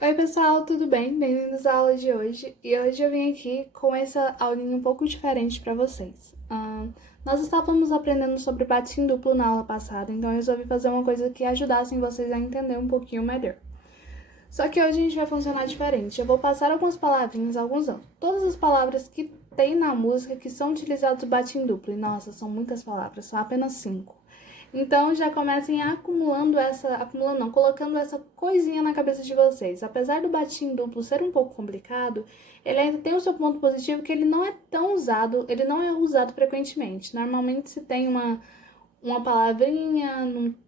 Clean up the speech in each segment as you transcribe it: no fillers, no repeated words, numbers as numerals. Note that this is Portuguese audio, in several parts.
Oi pessoal, tudo bem? Bem-vindos à aula de hoje. E hoje eu vim aqui com essa aulinha um pouco diferente para vocês. Nós estávamos aprendendo sobre batim duplo na aula passada, então eu resolvi fazer uma coisa que ajudasse vocês a entender um pouquinho melhor. Só que hoje a gente vai funcionar diferente. Eu vou passar algumas palavrinhas, alguns não. Todas as palavras que tem na música que são utilizadas o batim duplo. E nossa, são muitas palavras, são apenas 5. Então já comecem acumulando não, colocando essa coisinha na cabeça de vocês. Apesar do batim duplo ser um pouco complicado, ele ainda tem o seu ponto positivo que ele não é tão usado, ele não é usado frequentemente. Normalmente se tem uma palavrinha,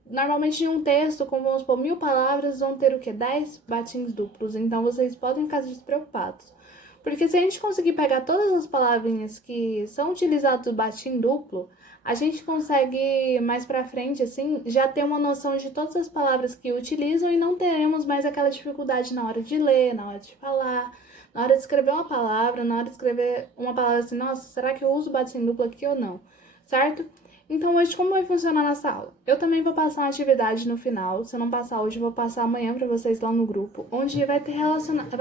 normalmente em um texto, como vamos supor, 1000 palavras, vão ter o quê? 10 batins duplos. Então vocês podem ficar despreocupados. Porque se a gente conseguir pegar todas as palavrinhas que são utilizadas do batim duplo, a gente consegue mais pra frente, assim, já ter uma noção de todas as palavras que utilizam e não teremos mais aquela dificuldade na hora de ler, na hora de falar, na hora de escrever uma palavra, na hora de escrever uma palavra assim, nossa, será que eu uso batim duplo aqui ou não? Certo? Então, hoje, como vai funcionar nossa aula? Eu também vou passar uma atividade no final. Se eu não passar hoje, eu vou passar amanhã para vocês lá no grupo, onde vai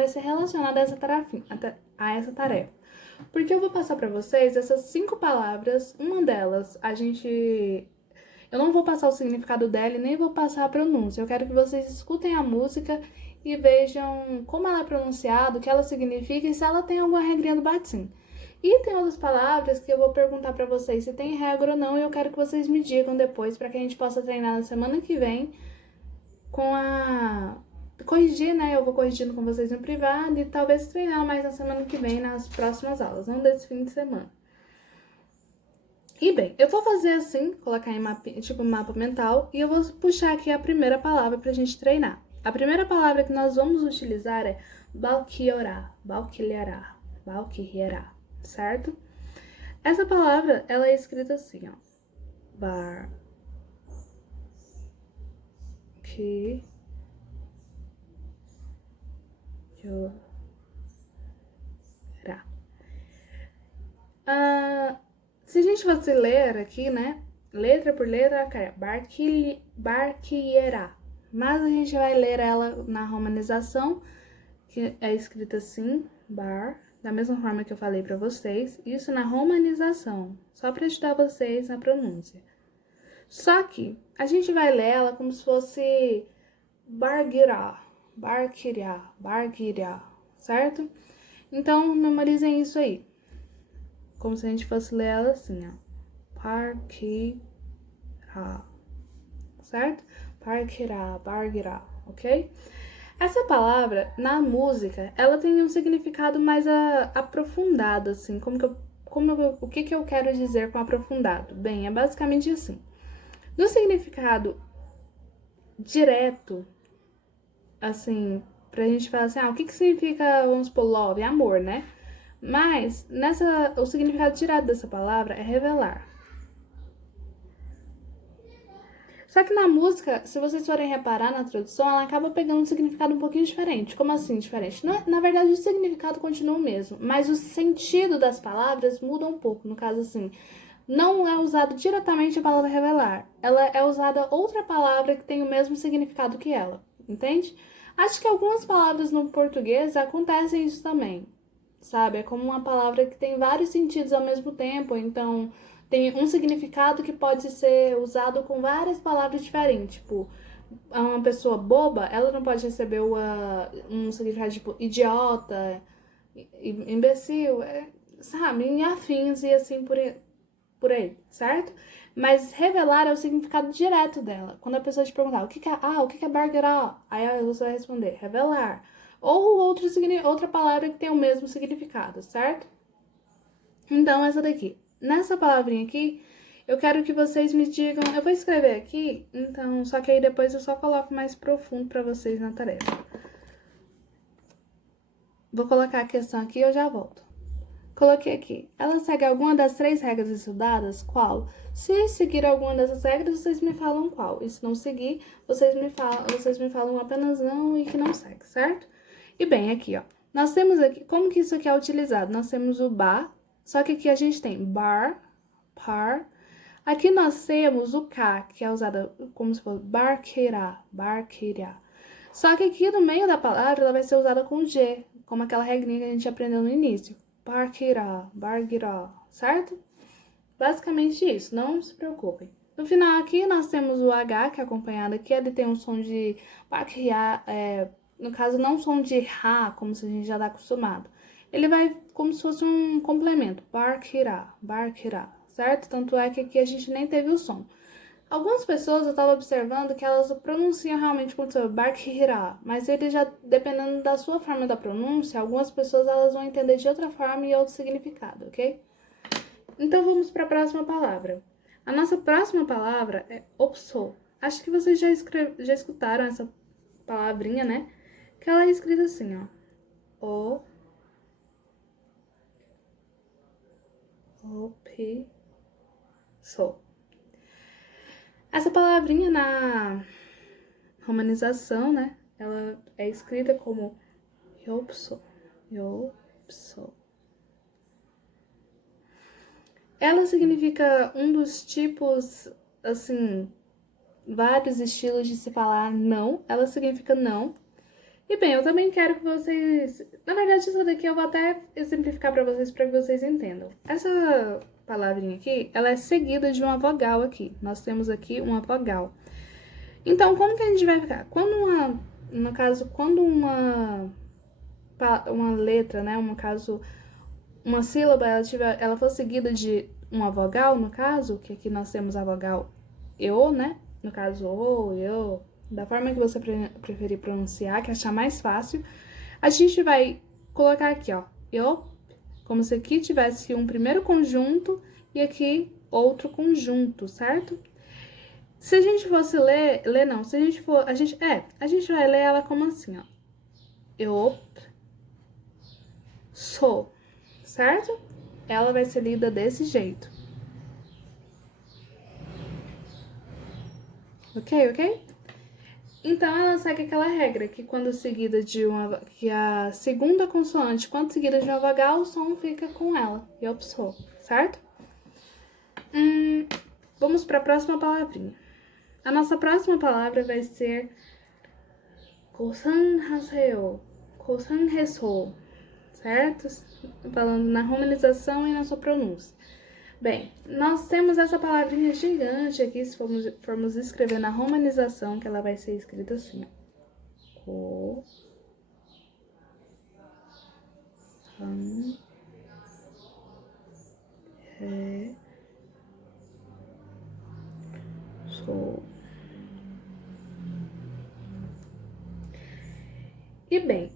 ser relacionada a essa tarefa. Porque eu vou passar para vocês essas 5 palavras. Uma delas, eu não vou passar o significado dela e nem vou passar a pronúncia. Eu quero que vocês escutem a música e vejam como ela é pronunciada, o que ela significa e se ela tem alguma regrinha do batim. E tem outras palavras que eu vou perguntar para vocês se tem regra ou não e eu quero que vocês me digam depois para que a gente possa treinar na semana que vem com a corrigir, né? Eu vou corrigindo com vocês no privado e talvez treinar mais na semana que vem nas próximas aulas, não desse fim de semana. E bem, eu vou fazer assim, colocar em tipo um mapa mental e eu vou puxar aqui a primeira palavra pra gente treinar. A primeira palavra que nós vamos utilizar é balquiorá, balquilhará, balquirrerá, certo? Essa palavra, ela é escrita assim, ó. Bar, que, rá. Se a gente fosse ler aqui, né? Letra por letra, cara, barquilherá. Mas a gente vai ler ela na romanização, que é escrita assim, bar, da mesma forma que eu falei para vocês. Isso na romanização, só para ajudar vocês na pronúncia. Só que a gente vai ler ela como se fosse barguirá, barquirá, barguirá, certo? Então, memorizem isso aí. Como se a gente fosse ler ela assim, ó. Parquirá, certo? Parquirá, barguirá, ok? Essa palavra, na música, ela tem um significado mais aprofundado, assim. O que eu quero dizer com aprofundado? Bem, é basicamente assim. No significado direto, assim, pra gente falar assim, o que significa, vamos supor, love? É amor, né? Mas, o significado direto dessa palavra é revelar. Só que na música, se vocês forem reparar na tradução, ela acaba pegando um significado um pouquinho diferente. Como assim diferente? Não é, na verdade, o significado continua o mesmo, mas o sentido das palavras muda um pouco. No caso, assim, não é usado diretamente a palavra revelar. Ela é usada outra palavra que tem o mesmo significado que ela, entende? Acho que algumas palavras no português acontecem isso também, sabe? É como uma palavra que tem vários sentidos ao mesmo tempo, então tem um significado que pode ser usado com várias palavras diferentes, tipo, uma pessoa boba, ela não pode receber um significado tipo idiota, imbecil, sabe? Em afins e assim por aí, certo? Mas revelar é o significado direto dela. Quando a pessoa te perguntar o que é bargará, aí você vai responder revelar. Ou outra palavra que tem o mesmo significado, certo? Então, essa daqui. Nessa palavrinha aqui, eu quero que vocês me digam. Eu vou escrever aqui, então, só que aí depois eu só coloco mais profundo para vocês na tarefa. Vou colocar a questão aqui e eu já volto. Coloquei aqui. Ela segue alguma das 3 regras estudadas? Qual? Se seguir alguma dessas regras, vocês me falam qual. E se não seguir, vocês me falam apenas não e que não segue, certo? E bem, aqui, ó. Nós temos aqui, como que isso aqui é utilizado? Nós temos o bar, só que aqui a gente tem bar, par. Aqui nós temos o K, que é usado como se fosse barqueirá, barqueirá. Só que aqui no meio da palavra ela vai ser usada com G, como aquela regrinha que a gente aprendeu no início. Barkirá, barkirá, certo? Basicamente isso, não se preocupem. No final aqui nós temos o H, que é acompanhado aqui, ele tem um som de barkirá, no caso não um som de Rá, como se a gente já está acostumado. Ele vai como se fosse um complemento, barkirá, barkirá, certo? Tanto é que aqui a gente nem teve o som. Algumas pessoas eu estava observando que elas pronunciam realmente como se Barkhira, mas ele já, dependendo da sua forma da pronúncia, algumas pessoas elas vão entender de outra forma e outro significado, ok? Então vamos para a próxima palavra. A nossa próxima palavra é opso. Acho que vocês já escutaram essa palavrinha, né? Que ela é escrita assim, ó. So. Essa palavrinha na romanização, né? Ela é escrita como Yopso. Yopso. Ela significa um dos tipos, assim, vários estilos de se falar não. Ela significa não. E bem, eu também quero que vocês... Na verdade, isso daqui eu vou até exemplificar para que vocês entendam. Essa palavrinha aqui, ela é seguida de uma vogal aqui. Nós temos aqui uma vogal. Então, como que a gente vai ficar? No caso, quando uma letra, né, uma sílaba, ela for seguida de uma vogal, no caso, que aqui nós temos a vogal eu, né, no caso, eu, da forma que você preferir pronunciar, que achar mais fácil, a gente vai colocar aqui, ó, eu, como se aqui tivesse um primeiro conjunto e aqui outro conjunto, certo? Se a gente fosse ler não, se a gente for, a gente vai ler ela como assim, ó, eu, sou, certo? Ela vai ser lida desse jeito. Ok? Então, ela segue aquela regra que quando seguida que a segunda consoante, quando seguida de uma vogal, o som fica com ela. Yopso, certo? Vamos para a próxima palavrinha. A nossa próxima palavra vai ser 고생하세요. 고생했어. Certo? Falando na romanização e na sua pronúncia. Bem, nós temos essa palavrinha gigante aqui, se formos escrever na romanização, que ela vai ser escrita assim, ó. Sou. E bem,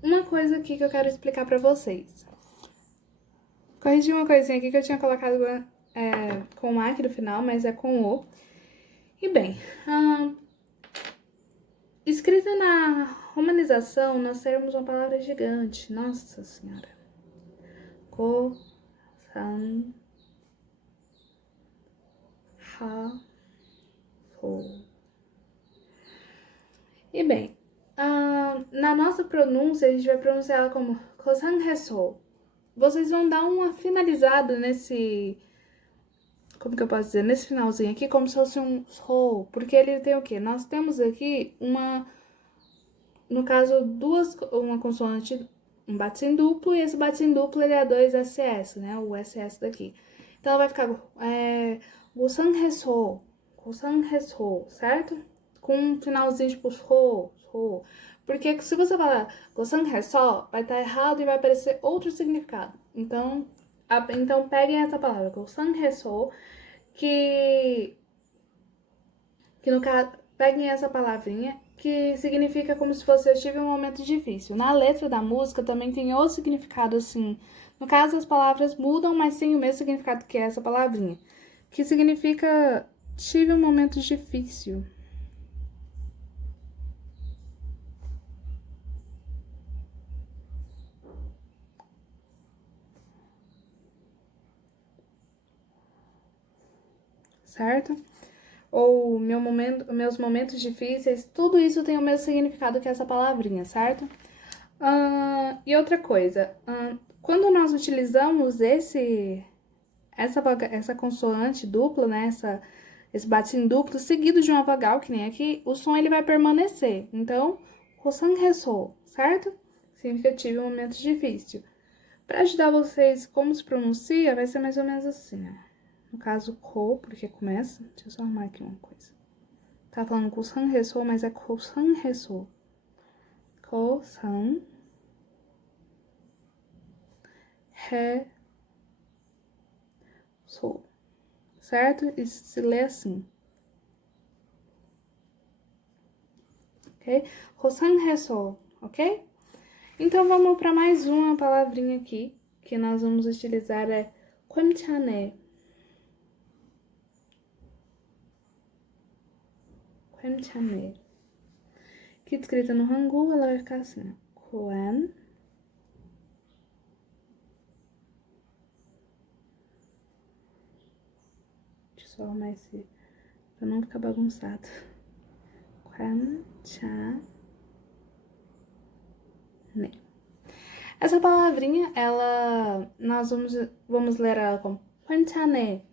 uma coisa aqui que eu quero explicar pra vocês. Corrigi uma coisinha aqui que eu tinha colocado com o aqui no final, mas é com o. E bem, escrita na romanização, nós temos uma palavra gigante. Nossa Senhora. San, ha, ho. E bem, na nossa pronúncia, a gente vai pronunciar ela como 고생했어. Vocês vão dar uma finalizada nesse... Como que eu posso dizer? Nesse finalzinho aqui, como se fosse um so. Porque ele tem o quê? Nós temos aqui no caso, uma consoante, um batim duplo, e esse batim duplo ele é 2 SS, né? O SS daqui. Então ela vai ficar 고생했어, 고생했어, certo? Com um finalzinho tipo so. Porque se você falar 고생했어, vai estar errado e vai aparecer outro significado. Então peguem essa palavra, 고생했어, que no caso, peguem essa palavrinha, que significa como se fosse eu tive um momento difícil. Na letra da música também tem outro significado, assim. No caso, as palavras mudam, mas tem o mesmo significado que essa palavrinha. Que significa tive um momento difícil. Certo? Ou meus momentos difíceis, tudo isso tem o mesmo significado que essa palavrinha, certo? E outra coisa, quando nós utilizamos essa consoante dupla, né, esse batim duplo seguido de uma vogal, que nem aqui, o som ele vai permanecer. Então, 고상해서, certo? Significa que tive um momento difícil. Para ajudar vocês como se pronuncia, vai ser mais ou menos assim, ó. No caso, ko, porque começa. Deixa eu só arrumar aqui uma coisa. Tá falando 고상해서, mas é 고상해서. 고상해서. Certo? Isso se lê assim. Ok? 고상해서, ok? Então, vamos para mais uma palavrinha aqui, que nós vamos utilizar é 괜찮네. 괜찮네. Que escrita no Hangul, ela vai ficar assim, ó. Deixa eu só arrumar esse, pra não ficar bagunçado. 괜찮네. Essa palavrinha, nós vamos ler ela como 괜찮네.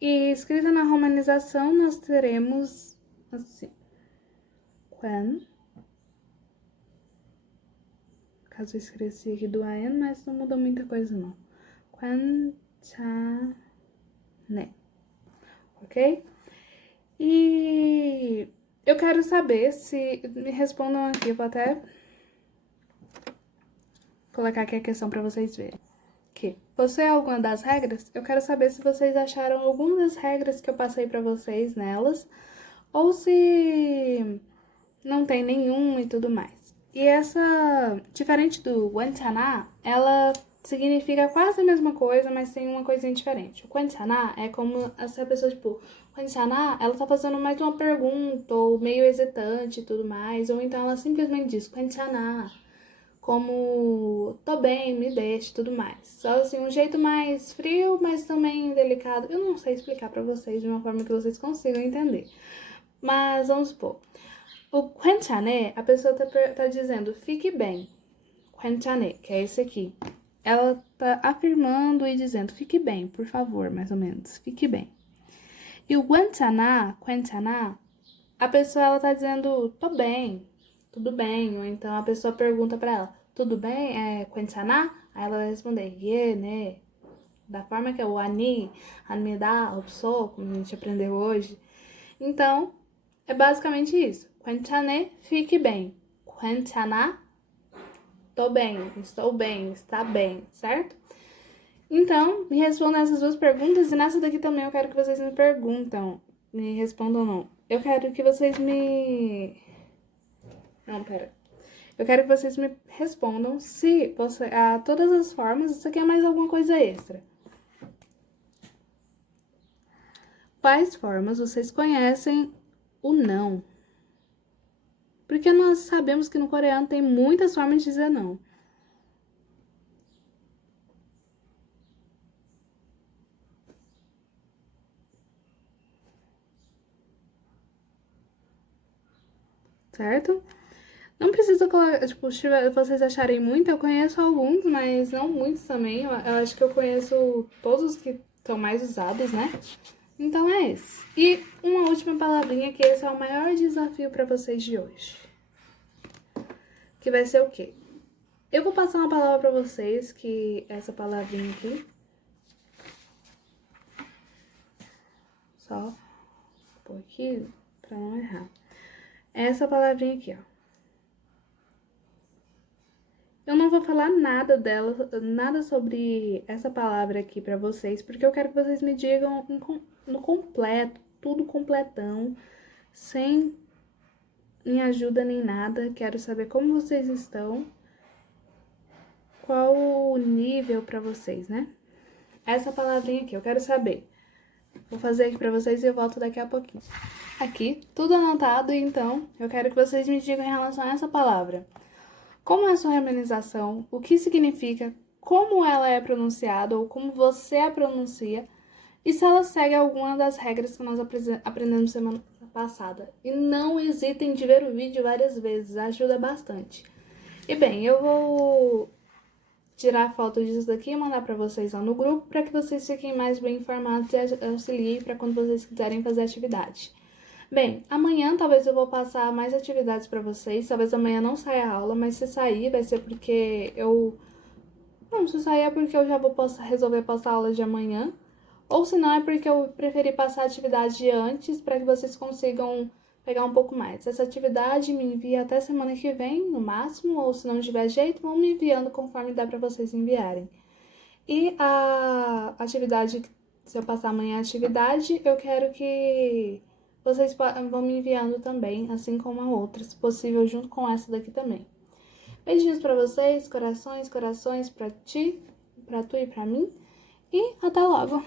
E escrita na romanização, nós teremos assim. Caso eu esqueci aqui do AN, mas não mudou muita coisa não. 괜찮네. Ok? E eu quero saber se... Me respondam aqui, eu vou até colocar aqui a questão para vocês verem. Você é alguma das regras? Eu quero saber se vocês acharam alguma das regras que eu passei para vocês nelas, ou se não tem nenhum e tudo mais. E essa, diferente do 괜찮아, ela significa quase a mesma coisa, mas tem uma coisinha diferente. O 괜찮아 é como se a pessoa, tipo, 괜찮아, ela tá fazendo mais uma pergunta, ou meio hesitante e tudo mais, ou então ela simplesmente diz 괜찮아, como tô bem, me deixe e tudo mais. Só assim, um jeito mais frio, mas também delicado. Eu não sei explicar pra vocês de uma forma que vocês consigam entender. Mas vamos supor. O 괜찮네, a pessoa tá dizendo fique bem. 괜찮네, que é esse aqui. Ela tá afirmando e dizendo fique bem, por favor, mais ou menos. Fique bem. E o 괜찮아, a pessoa ela tá dizendo tô bem, tudo bem. Ou então a pessoa pergunta pra ela, tudo bem? 괜찮아? Aí ela vai responder, né? Da forma que é o 아니, 아닙니다, 없어, como a gente aprendeu hoje. Então, é basicamente isso. 괜찮네, fique bem. 괜찮아, tô bem, estou bem, está bem, certo? Então, me respondam essas duas perguntas e nessa daqui também eu quero que vocês me perguntam. Me respondam não. Eu quero que vocês me... Não, pera. Eu quero que vocês me respondam se você, todas as formas, isso aqui é mais alguma coisa extra. Quais formas vocês conhecem o não? Porque nós sabemos que no coreano tem muitas formas de dizer não. Certo? Não precisa colocar, tipo, se vocês acharem muito, eu conheço alguns, mas não muitos também. Eu acho que eu conheço todos os que são mais usados, né? Então é esse. E uma última palavrinha, que esse é o maior desafio para vocês de hoje. Que vai ser o quê? Eu vou passar uma palavra para vocês, que é essa palavrinha aqui. Só pôr aqui para não errar. Essa palavrinha aqui, ó. Eu não vou falar nada dela, nada sobre essa palavra aqui pra vocês, porque eu quero que vocês me digam no completo, tudo completão, sem minha ajuda nem nada. Quero saber como vocês estão, qual o nível pra vocês, né? Essa palavrinha aqui, eu quero saber. Vou fazer aqui pra vocês e eu volto daqui a pouquinho. Aqui, tudo anotado, então eu quero que vocês me digam em relação a essa palavra. Como é a sua harmonização, o que significa, como ela é pronunciada ou como você a pronuncia e se ela segue alguma das regras que nós aprendemos semana passada. E não hesitem de ver o vídeo várias vezes, ajuda bastante. E bem, eu vou tirar foto disso daqui e mandar para vocês lá no grupo, para que vocês fiquem mais bem informados e auxiliem para quando vocês quiserem fazer atividade. Bem, amanhã talvez eu vou passar mais atividades para vocês, talvez amanhã não saia a aula, mas se sair vai ser porque Não, se sair é porque eu já vou resolver passar a aula de amanhã, ou se não é porque eu preferi passar a atividade antes para que vocês consigam pegar um pouco mais. Essa atividade me envia até semana que vem, no máximo, ou se não tiver jeito, vão me enviando conforme dá para vocês enviarem. E a atividade, se eu passar amanhã a atividade, eu quero que vocês vão me enviando também, assim como a outra, se possível, junto com essa daqui também. Beijinhos pra vocês, corações, corações pra ti, pra tu e pra mim. E até logo!